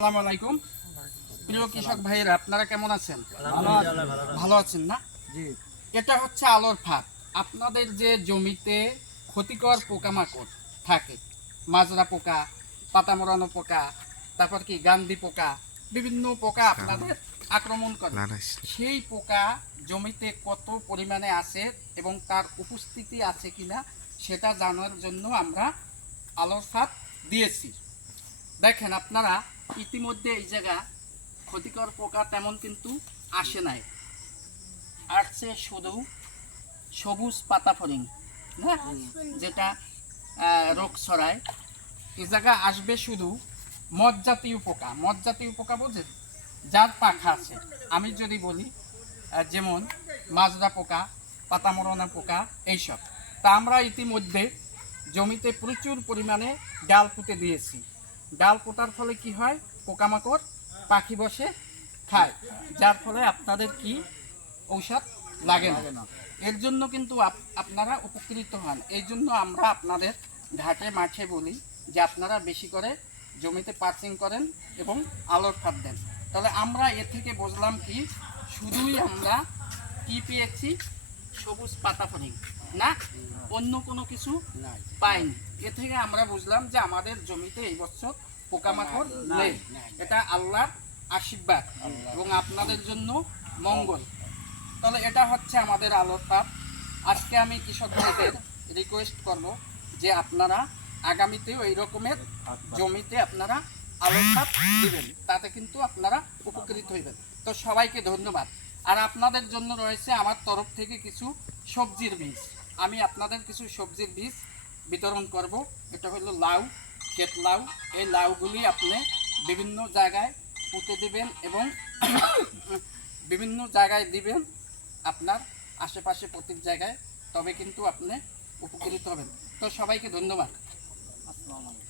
আসসালামু আলাইকুম প্রিয় কৃষক ভাইয়েরা, আপনারা কেমন আছেন? ভালো আছেন না? জি। এটা হচ্ছে আলোর ফাঁদ। আপনাদের যে জমিতে ক্ষতিকর পোকামাকড় থাকে, মাজরা পোকা, পাতা মরানো পোকা, তারপর কি গান্ধী পোকা, বিভিন্ন পোকা আপনাদের আক্রমণ করে। সেই পোকা জমিতে কত পরিমাণে আছে এবং তার উপস্থিতি আছে কিনা সেটা জানার জন্য আমরা আলোর ফাঁদ দিয়েছি। দেখেন আপনারা, ইতিমধ্যে এই জায়গা ক্ষতিকর পোকা তেমন কিন্তু আসে নাই, আসছে শুধু সবুজ পাতা ফড়িং, হ্যাঁ, যেটা রোগ ছড়ায়। এই জায়গা আসবে শুধু মদ জাতীয় পোকা। মদ জাতীয় পোকা বোঝেন, যার পাখা আছে। আমি যদি বলি যেমন মাজরা পোকা, পাতা মরনা পোকা, এইসব। তা আমরা ইতিমধ্যে জমিতে প্রচুর পরিমাণে ডাল পুঁতে দিয়েছি। ডাল পোতার ফলে কি হয়, পোকামাকড় পাখি বসে খায়, যার ফলে আপনাদের কি ঔষধ লাগে না। এর জন্য কিন্তু আপনারা উপকৃত হন। এই জন্য আমরা আপনাদের ঘাটে মাঠে বলি যে আপনারা বেশি করে জমিতে পার্চিং করেন এবং আলোর ফাঁদ দেন। তাহলে আমরা এ থেকে বুঝলাম কি, শুধুই আমরা কি পেয়েছি, সবুজ পাতা ফড়িং না, অন্য কোনো কিছু পাইনি। এ থেকে আমরা বুঝলাম যে আমাদের জমিতে এই বছর পোকামাকড় নেই। এটা আল্লাহর আশীর্বাদ এবং আপনাদের জন্য মঙ্গল। তাহলে এটা হচ্ছে আমাদের আলোর ফাঁদ। আজকে আমি কৃষক ভাইদের রিকোয়েস্ট করব যে আপনারা আগামীতেও এই রকমের জমিতে আপনারা আলোর ফাঁদ দিবেন, তাতে কিন্তু আপনারা উপকৃত হইবেন। তো সবাইকে ধন্যবাদ। আর আপনাদের জন্য রয়েছে আমার তরফ থেকে কিছু সবজির বীজ। আমি আপনাদের কিছু সবজির বীজ বিতরণ করব। এটা হলো লাউ, ক্ষেত লাউ। এই লাউগুলি আপনি বিভিন্ন জায়গায় পুঁতে দিবেন এবং বিভিন্ন জায়গায় দিবেন, আপনার আশেপাশে প্রত্যেক জায়গায়, তবে কিন্তু আপনি উপকৃত হবেন। তো সবাইকে ধন্যবাদ। আসসালামু আলাইকুম।